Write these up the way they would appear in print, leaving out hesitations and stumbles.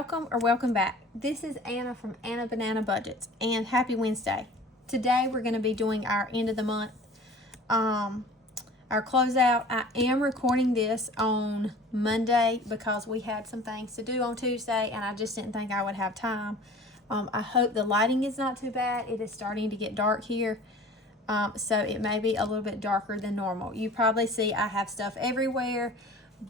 welcome or welcome back. This is Anna from Anna Banana Budgets, and happy Wednesday. Today we're going to be doing our end of the month, our closeout. I am recording this on Monday because we had some things to do on Tuesday and I just didn't think I would have time. I hope the lighting is not too bad. It is starting to get dark here, so it may be a little bit darker than normal. You probably see I have stuff everywhere,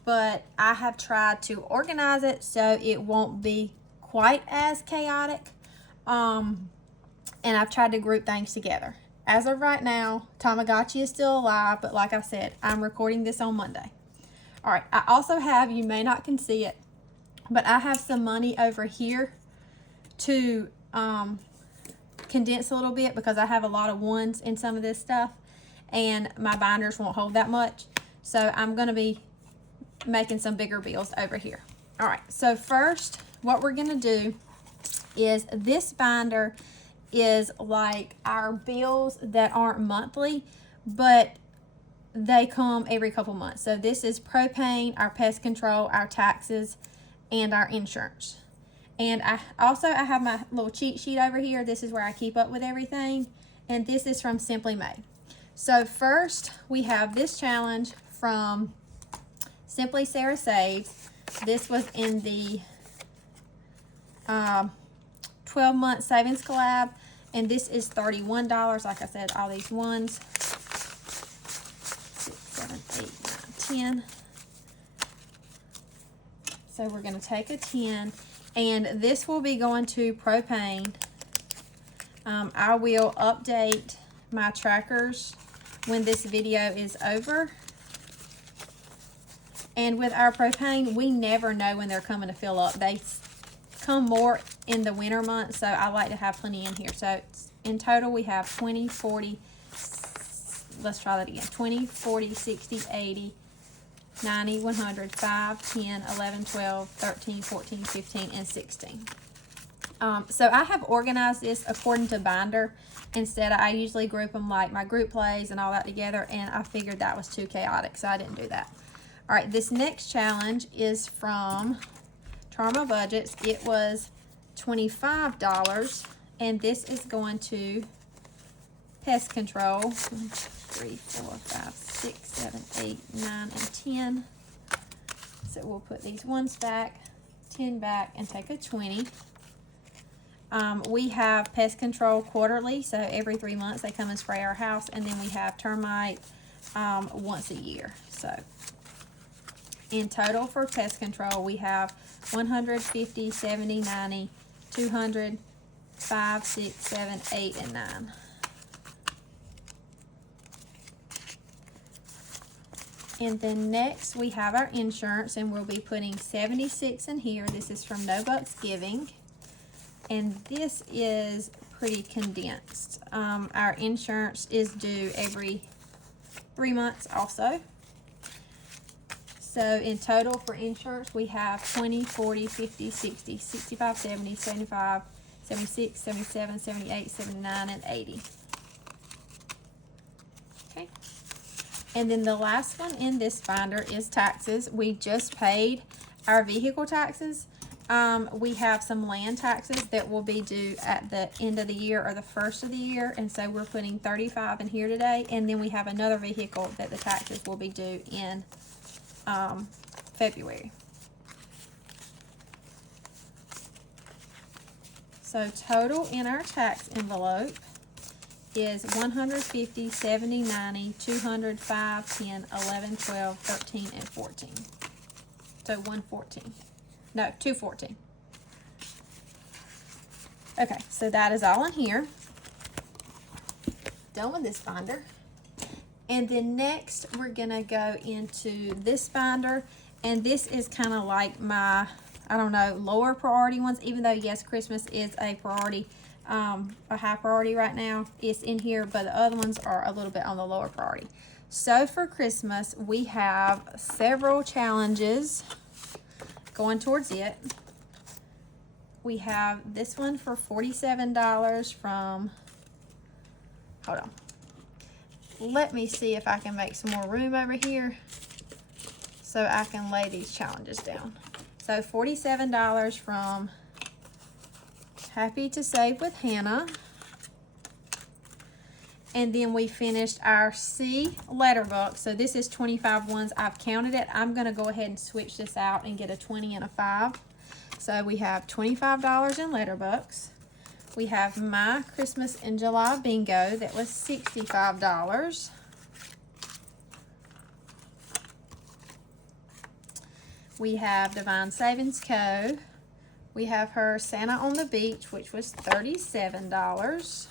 but I have tried to organize it so it won't be quite as chaotic. And I've tried to group things together. As of right now, Tamagotchi is still alive, but like I said, I'm recording this on Monday. All right, I also have, you may not can see it, but I have some money over here to condense a little bit because I have a lot of ones in some of this stuff and my binders won't hold that much. So I'm going to be making some bigger bills over here. All right, so first what we're going to do is this binder is like our bills that aren't monthly, but they come every couple months. So this is propane, our pest control, our taxes, and our insurance. And I have my little cheat sheet over here. This is where I keep up with everything, and this is from Simply Made. So first we have this challenge from Simply Sarah Saves. This was in the 12-month savings collab, and this is $31. Like I said, all these ones, 6, 7, 8, 9, 10. So we're going to take a 10, and this will be going to propane. I will update my trackers when this video is over. And with our propane, we never know when they're coming to fill up. They come more in the winter months, so I like to have plenty in here. So in total, we have 20, 40, let's try that again, 20, 40, 60, 80, 90, 100, 5, 10, 11, 12, 13, 14, 15, and 16. So I have organized this according to binder. Instead, I usually group them like my group plays and all that together, and I figured that was too chaotic, so I didn't do that. All right, this next challenge is from Tarma Budgets. It was $25, and this is going to pest control. 1, 2, 3, 4, 5, 6, 7, 8, 9, and 10. So we'll put these ones back, 10 back, and take a 20. We have pest control quarterly, so every 3 months they come and spray our house, and then we have termite once a year. So in total for pest control, we have 150, 70, 90, 200, 5, 6, 7, 8, and 9. And then next we have our insurance, and we'll be putting 76 in here. This is from No Bucks Giving, and this is pretty condensed. Our insurance is due every 3 months also. So in total for insurance, we have 20, 40, 50, 60, 65, 70, 75, 76, 77, 78, 79, and 80. Okay. And then the last one in this binder is taxes. We just paid our vehicle taxes. We have some land taxes that will be due at the end of the year or the first of the year, and so we're putting 35 in here today. And then we have another vehicle that the taxes will be due in February. So total in our tax envelope is 150, 70, 90, 200, 5, 10, 11, 12, 13, and 14. So 114. No, 214. Okay, so that is all in here. Done with this binder. And then next we're gonna go into this binder, and this is kind of like my, I don't know, lower priority ones, even though yes, Christmas is a priority, a high priority right now. It's in here, but the other ones are a little bit on the lower priority. So for Christmas, we have several challenges going towards it. We have this one for $47 from, hold on. Let me see if I can make some more room over here so I can lay these challenges down. So So $47 from Happy to Save with Hannah. And then we finished our C letter book. So this is 25 ones. I've counted it. I'm going to go ahead and switch this out and get a 20 and a 5. So we have $25 in letter books. We have My Christmas in July bingo. That was $65. We have Divine Savings Co. We have her Santa on the Beach, which was $37.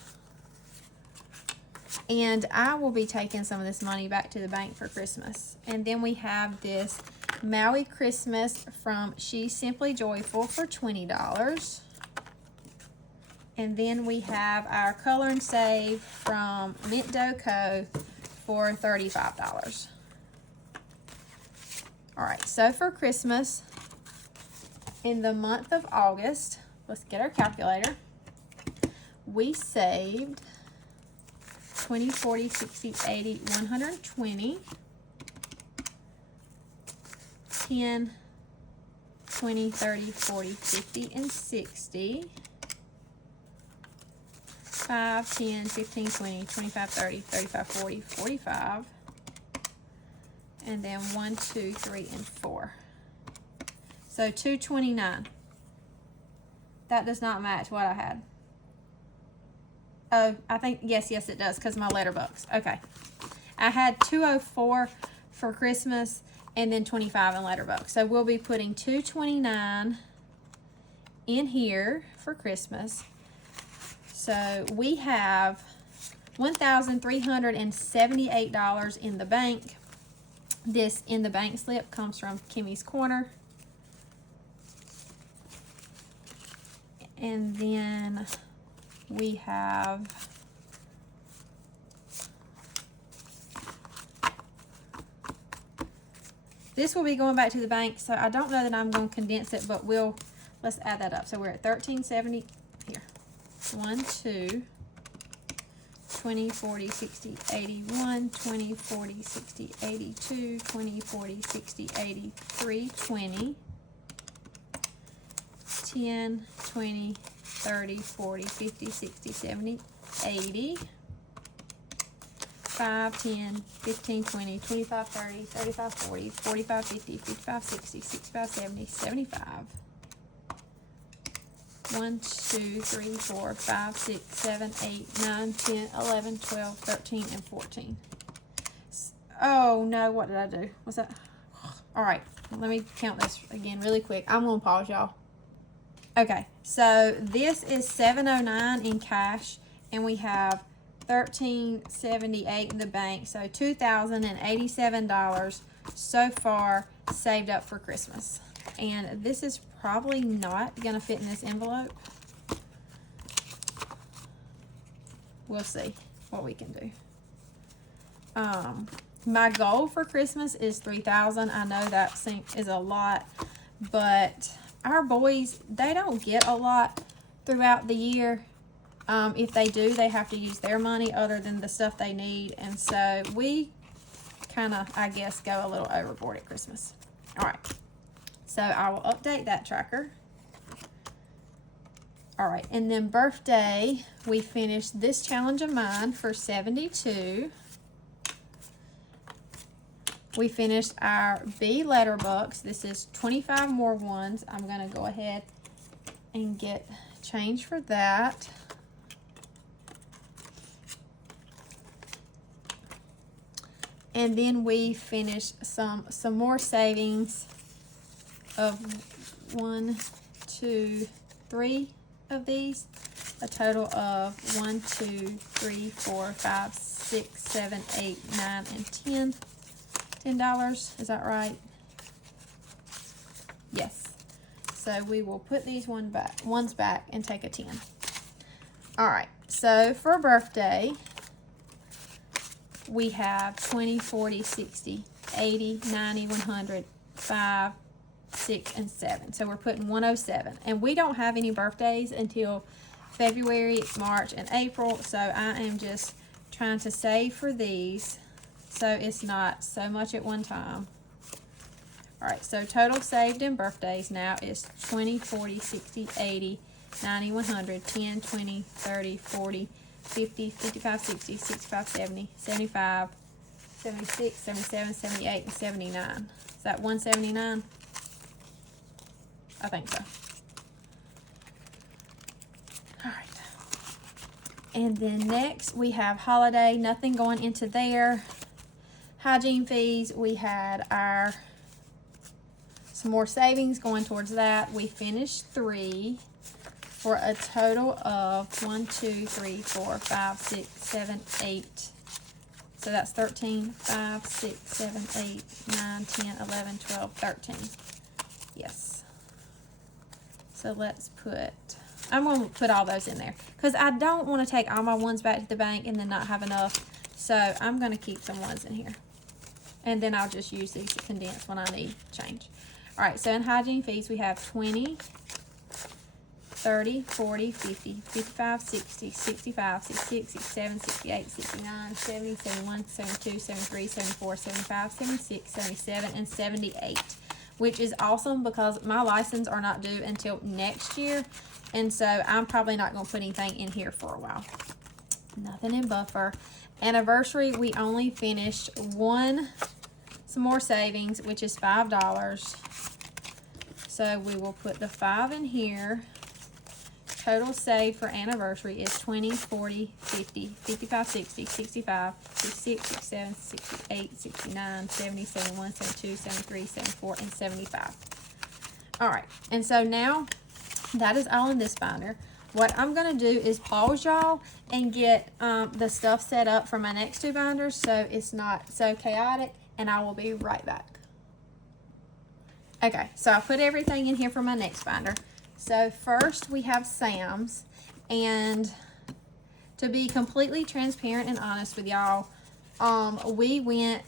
And I will be taking some of this money back to the bank for Christmas. And then we have this Maui Christmas from She's Simply Joyful for $20. And then we have our Color and Save from Mint Dough Co. for $35. All right, so for Christmas, in the month of August, let's get our calculator, we saved 20, 40, 60, 80, 120, 10, 20, 30, 40, 50, and 60, 5, 10, 15, 20, 25, 30, 35, 40, 45, and then 1, 2, 3, and 4. So 229. That does not match what I had. Oh, I think, yes, it does, because my letter books. Okay. I had 204 for Christmas and then 25 in letter books. So we'll be putting 229 in here for Christmas. So we have $1,378 in the bank. This in the bank slip comes from Kimmy's Corner. And then we have this will be going back to the bank, so I don't know that I'm going to condense it, but let's add that up. So we're at 1370 here. 1, 2, 20, 40, 60, 81, 20, 40, 60, 82, 20, 40, 60, 83, 20, 10, 20, 30, 40, 50, 60, 70, 80, 5, 10, 15, 20, 25, 30, 35, 40, 45, 50, 55, 60, 65, 70, 75. 1, 2, 3, 4, 5, 6, 7, 8, 9, 10, 11, 12, 13, and 14. Oh no, what did I do? What's that? All right, let me count this again really quick. I'm gonna pause, y'all. Okay, so this is $709 in cash, and we have $1,378 in the bank, so $2,087 so far saved up for Christmas. And this is probably not gonna fit in this envelope. We'll see what we can do. My goal for Christmas is $3,000. I know that is a lot, but our boys, they don't get a lot throughout the year. If they do, they have to use their money other than the stuff they need. And so we kind of, I guess, go a little overboard at Christmas. All right. So I will update that tracker. All right. And then birthday, we finished this challenge of mine for 72. We finished our B letter books. This is 25 more ones. I'm going to go ahead and get change for that. And then we finished some more savings of 1, 2, 3 of these. A total of 1, 2, 3, 4, 5, 6, 7, 8, 9, and 10. $10, is that right? Yes. So we will put these ones back and take a 10. All right, so for birthday, we have 20, 40, 60, 80, 90, 100, 5, 6, and 7. So we're putting 107. And we don't have any birthdays until February, March, and April. So I am just trying to save for these, so it's not so much at one time. All right, so total saved in birthdays now is 20, 40, 60, 80, 90, 100, 10, 20, 30, 40, 50, 55, 60, 65, 70, 75, 76, 77, 78, and 79. Is that 179? I think so. All right. And then next we have holiday, nothing going into there. Hygiene fees, we had some more savings going towards that. We finished 3 for a total of 1, 2, 3, 4, 5, 6, 7, 8. So that's 13, 5, 6, 7, 8, 9, 10, 11, 12, 13. Yes. So let's put, I'm going to put all those in there because I don't want to take all my ones back to the bank and then not have enough. So I'm going to keep some ones in here. And then I'll just use these to condense when I need change. All right, so in hygiene fees, we have 20, 30, 40, 50, 55, 60, 65, 66, 67, 68, 69, 70, 71, 72, 73, 74, 75, 76, 77, and 78, which is awesome because my license are not due until next year. And so I'm probably not going to put anything in here for a while. Nothing in buffer. Anniversary, we only finished some more savings, which is $5. So we will put the 5 in here. Total save for anniversary is 20, 40, 50, 55, 60, 65, 66, 67, 68, 69, 70, 71, 72, 73, 74, and 75. All right, and so now that is all in this binder. What I'm going to do is pause y'all and get the stuff set up for my next 2 binders so it's not so chaotic, and I will be right back. Okay, so I put everything in here for my next binder. So first we have Sam's, and to be completely transparent and honest with y'all, we went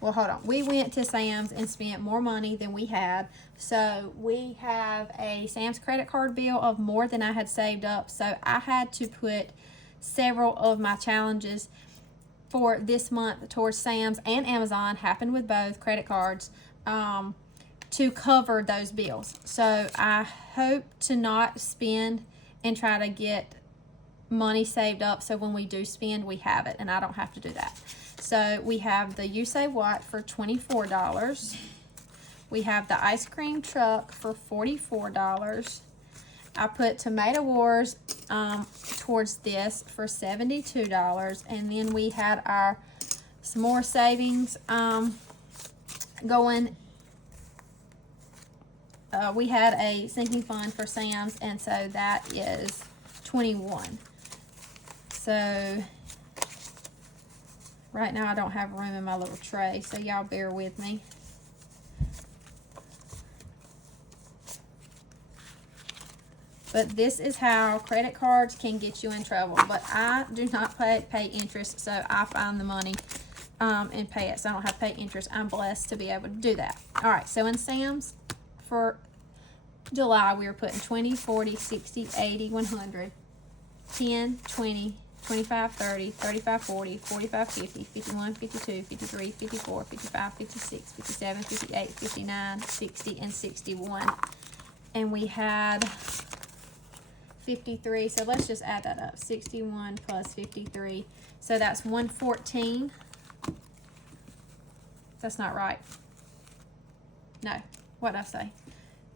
to Sam's and spent more money than we had. So we have a Sam's credit card bill of more than I had saved up. So I had to put several of my challenges for this month towards Sam's and Amazon, happened with both credit cards, to cover those bills. So I hope to not spend and try to get money saved up so when we do spend, we have it and I don't have to do that. So we have the You Say What for $24. We have the ice cream truck for $44. I put Tomato Wars towards this for $72. And then we had some more savings going. We had a sinking fund for Sam's, and so that is $21. So right now I don't have room in my little tray, so y'all bear with me. But this is how credit cards can get you in trouble. But I do not pay interest, so I find the money and pay it. So I don't have to pay interest. I'm blessed to be able to do that. All right, so in Sam's for July, we were putting 20, 40, 60, 80, 100, 10, 20, 25, 30, 35, 40, 45, 50, 51, 52, 53, 54, 55, 56, 57, 58, 59, 60, and 61. And we had 53, so let's just add that up. 61 plus 53, so that's 114. That's not right. No, what did I say?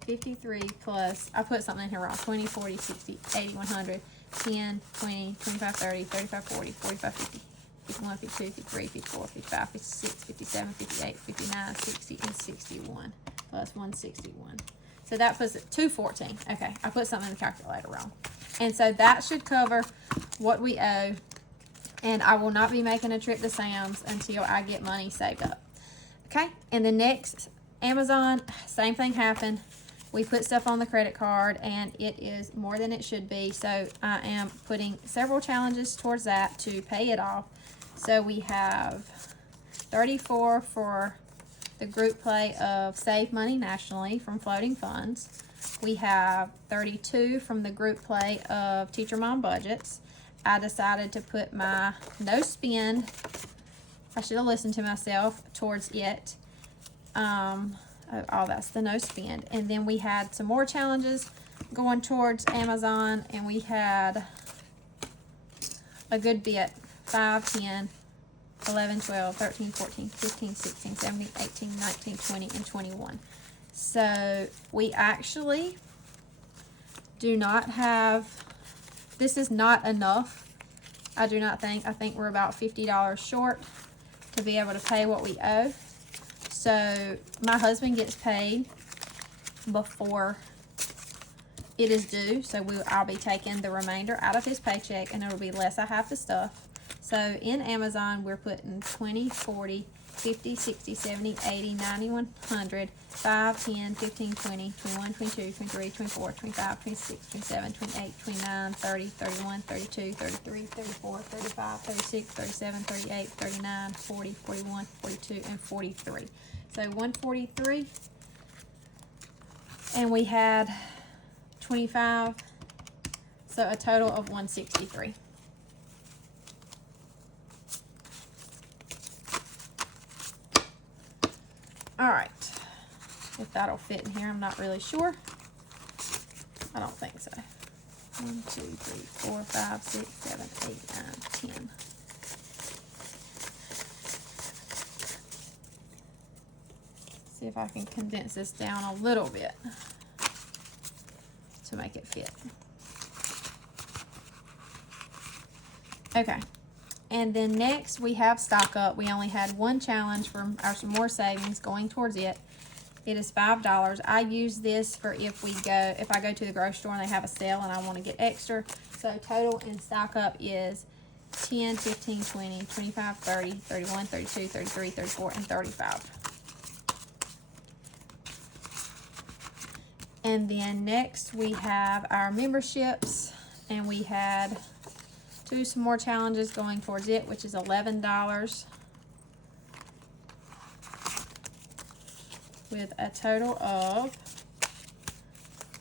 53 plus, I put something in here wrong. 20, 40, 60, 80, 100, 10, 20, 25, 30, 35, 40, 45, 50, 51, 52, 53, 54, 55, 56, 57, 58, 59, 60, and 61 plus 161. So that puts it 214. Okay, I put something in the calculator wrong. And so that should cover what we owe. And I will not be making a trip to Sam's until I get money saved up. Okay, and the next Amazon, same thing happened. We put stuff on the credit card and it is more than it should be. So I am putting several challenges towards that to pay it off. So we have 34 for the group play of Save Money Nationally from Floating Funds. We have 32 from the group play of Teacher Mom Budgets. I decided to put my no spend, I should have listened to myself, towards it. Oh, that's the no spend. And then we had some more challenges going towards Amazon, and we had a good bit: 5, 10, 11, 12, 13, 14, 15, 16, 17, 18, 19, 20, and 21. So we actually do not have, this is not enough. I do not think. I think we're about $50 short to be able to pay what we owe. So my husband gets paid before it is due. So I'll be taking the remainder out of his paycheck, and it'll be less I have to stuff. So in Amazon, we're putting 20, 40, 50, 60, 70, 80, 90, 100, 5, 10, 15, 20, 21, 22, 23, 24, 25, 26, 27, 28, 29, 30, 31, 32, 33, 34, 35, 36, 37, 38, 39, 40, 41, 42, and 43. So 143. And we had 25. So a total of 163. All right, if that'll fit in here, I'm not really sure. I don't think so. 1, 2, 3, 4, 5, 6, 7, 8, 9, 10. See if I can condense this down a little bit to make it fit. Okay. And then next we have stock up. We only had one challenge from our some more savings going towards it. It is $5. I use this for if I go to the grocery store and they have a sale and I want to get extra. So total in stock up is 10, 15, 20, 25, 30, 31, 32, 33, 34, and 35. And then next we have our memberships, and we had some more challenges going towards it, which is $11, with a total of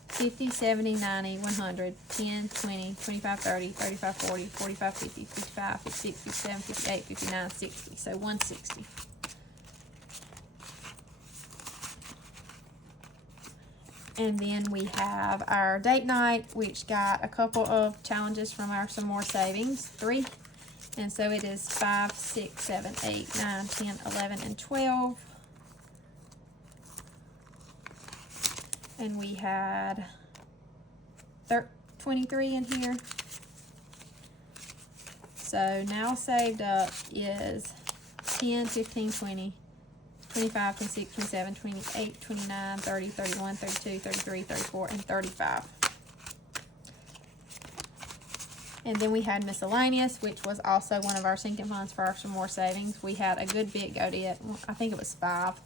50, 70, 90, 100, 10, 20, 25, 30, 35, 40, 45, 50, 55, 56, 57, 58, 59, 60. So 160. And then we have our date night, which got a couple of challenges from our some more savings, 3. And so it is 5, 6, 7, 8, 9, 10, 11, and 12. And we had 23 in here. So now saved up is 10, 15, 20, 25, 26, 27, 28, 29, 30, 31, 32, 33, 34, and 35. And then we had miscellaneous, which was also one of our sinking funds for our some more savings. We had a good bit go to it. I think it was 5.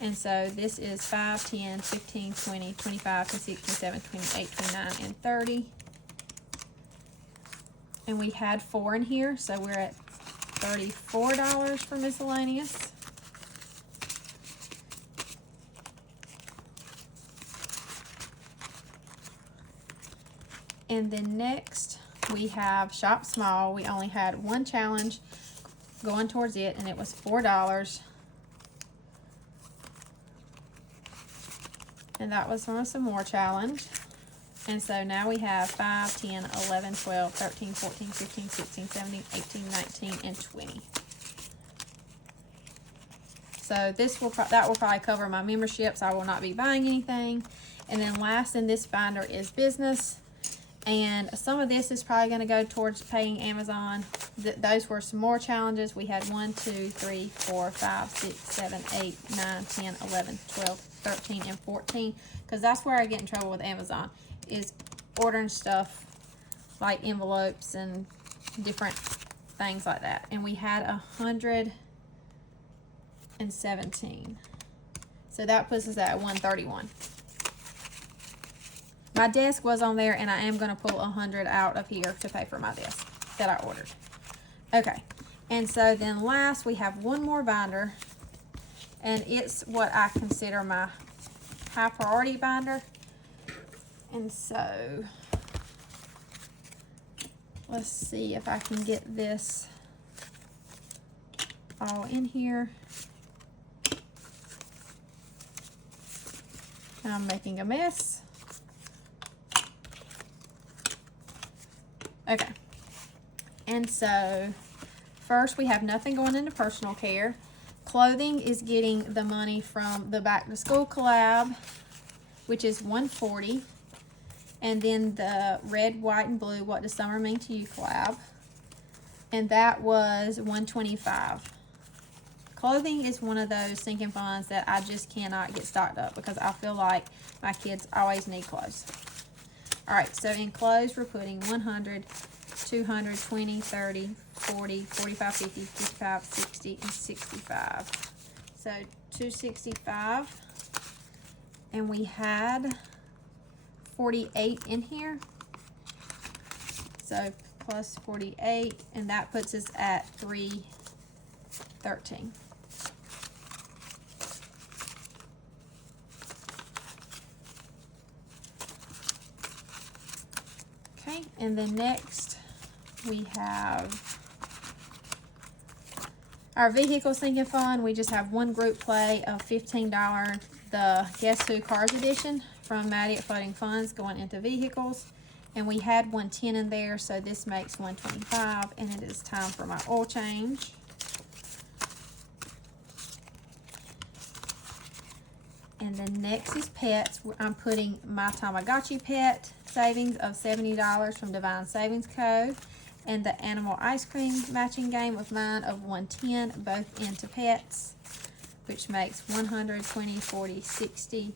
And so this is 5, 10, 15, 20, 25, 26, 27, 28, 29, and 30. And we had 4 in here, so we're at $34 for miscellaneous. And then next we have Shop Small. We only had one challenge going towards it, and it was $4. And that was from a some more challenge. And so now we have 5, 10, 11, 12, 13, 14, 15, 16, 17, 18, 19, and 20. So that will probably cover my memberships. I will not be buying anything. And then last in this binder is business. And some of this is probably going to go towards paying Amazon. Those were some more challenges. We had 1, 2, 3, 4, 5, 6, 7, 8, 9, 10, 11, 12, 13, and 14. Because that's where I get in trouble with Amazon, is ordering stuff like envelopes and different things like that. And we had 117. So that puts us at 131. My desk was on there, and I am going to pull 100 out of here to pay for my desk that I ordered. Okay, and so then last we have one more binder, and it's what I consider my high priority binder. And so let's see if I can get this all in here. I'm making a mess. Okay. And so first we have nothing going into personal care. Clothing is getting the money from the back to school collab, which is $140. And then the red, white, and blue, what does summer mean to you collab? And that was $125. Clothing is one of those sinking funds that I just cannot get stocked up because I feel like my kids always need clothes. All right, so in clothes, we're putting 100, 200, 20, 30, 40, 45, 50, 55, 60, and 65. So 265. And we had 48 in here. So plus 48, and that puts us at 313. Okay, and then next we have our vehicle sinking fund. We just have one group play of $15, the Guess Who Cars edition from Maddie at Floating Funds going into vehicles. And we had 110 in there, so this makes 125, and it is time for my oil change. And then next is pets. I'm putting my Tamagotchi pet savings of $70 from Divine Savings Co. and the animal ice cream matching game of mine of 110, both into pets, which makes 100, 20, 40, 60,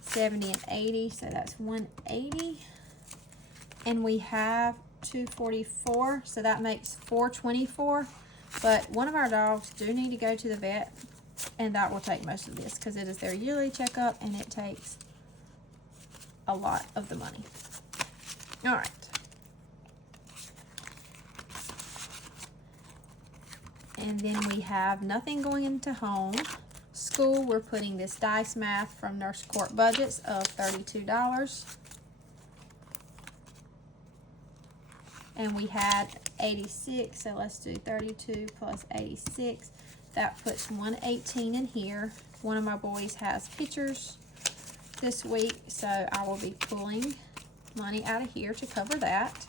70, and 80. So that's 180. And we have 244, so that makes 424. But one of our dogs do need to go to the vet, and that will take most of this because it is their yearly checkup and it takes a lot of the money. All right. And then we have nothing going into home. School, we're putting this Dice Math from Nurse Court Budgets of $32. And we had 86, so let's do 32 plus 86. That puts 118 in here. One of my boys has pictures this week, so I will be pulling money out of here to cover that.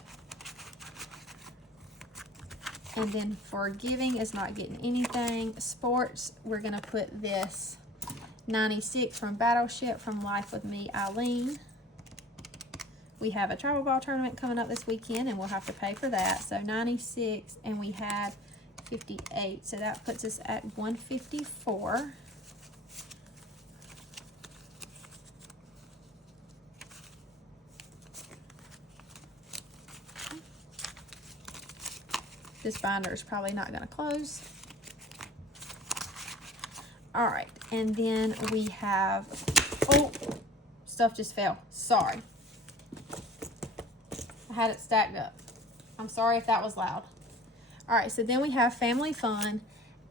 And then for giving is not getting anything. Sports, we're going to put this 96 from Battleship from Life with Me, Eileen. We have a travel ball tournament coming up this weekend, and we'll have to pay for that. So 96, and we had 58. So that puts us at 154. This binder is probably not going to close. All right, and then we have, oh, stuff just fell. Sorry. I had it stacked up. I'm sorry if that was loud. All right, so then we have Family Fun,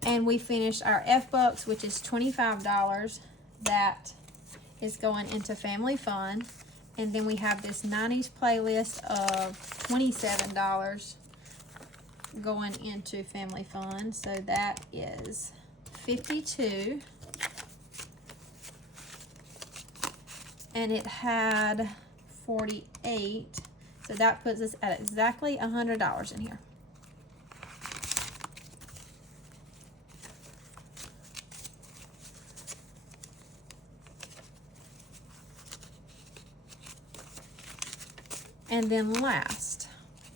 and we finished our F-Bucks, which is $25. That is going into Family Fun. And then we have this 90s playlist of $27 going into Family Fun. So that is 52. And it had 48. So that puts us at exactly $100 in here. And then last,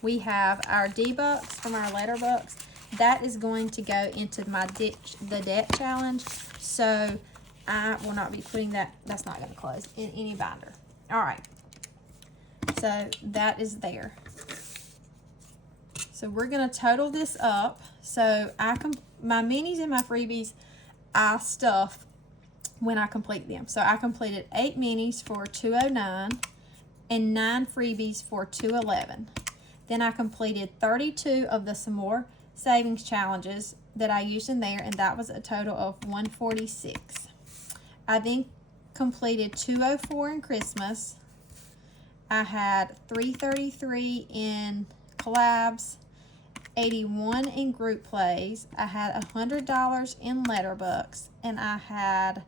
we have our D-Bucks from our Letterbucks. That is going to go into my the debt challenge. So I will not be putting that, that's not going to close, in any binder. All right. So that is there. So we're going to total this up. So my minis and my freebies, I stuff when I complete them. So I completed 8 minis for $209 and 9 freebies for $211. Then I completed 32 of the Some More Savings challenges that I used in there, and that was a total of $146. I then completed 204 in Christmas. I had 333 in collabs, 81 in group plays. I had $100 in Letterbucks, and I had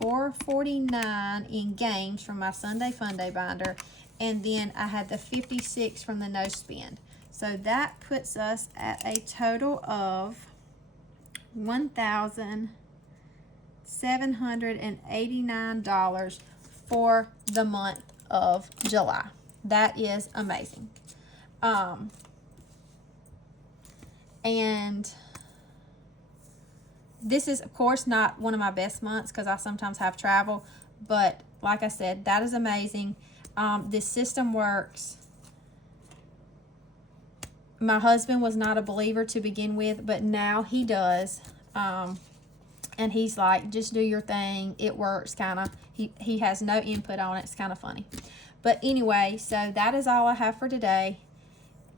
$4.49 in games from my Sunday Fun Day binder, and then I had the 56 from the no spend. So that puts us at a total of $1,789 for the month of July. That is amazing. And this is, of course, not one of my best months because I sometimes have travel, but like I said, that is amazing. This system works. My husband was not a believer to begin with, but now he does. And he's like, just do your thing. It works, kind of. He has no input on it. It's kind of funny. But anyway, so that is all I have for today.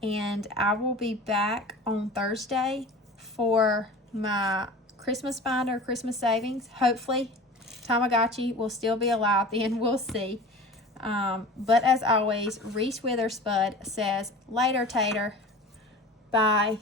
And I will be back on Thursday for my Christmas binder, Christmas savings. Hopefully, Tamagotchi will still be alive then. We'll see. But as always, Reese Witherspud says, later, Tater. Bye.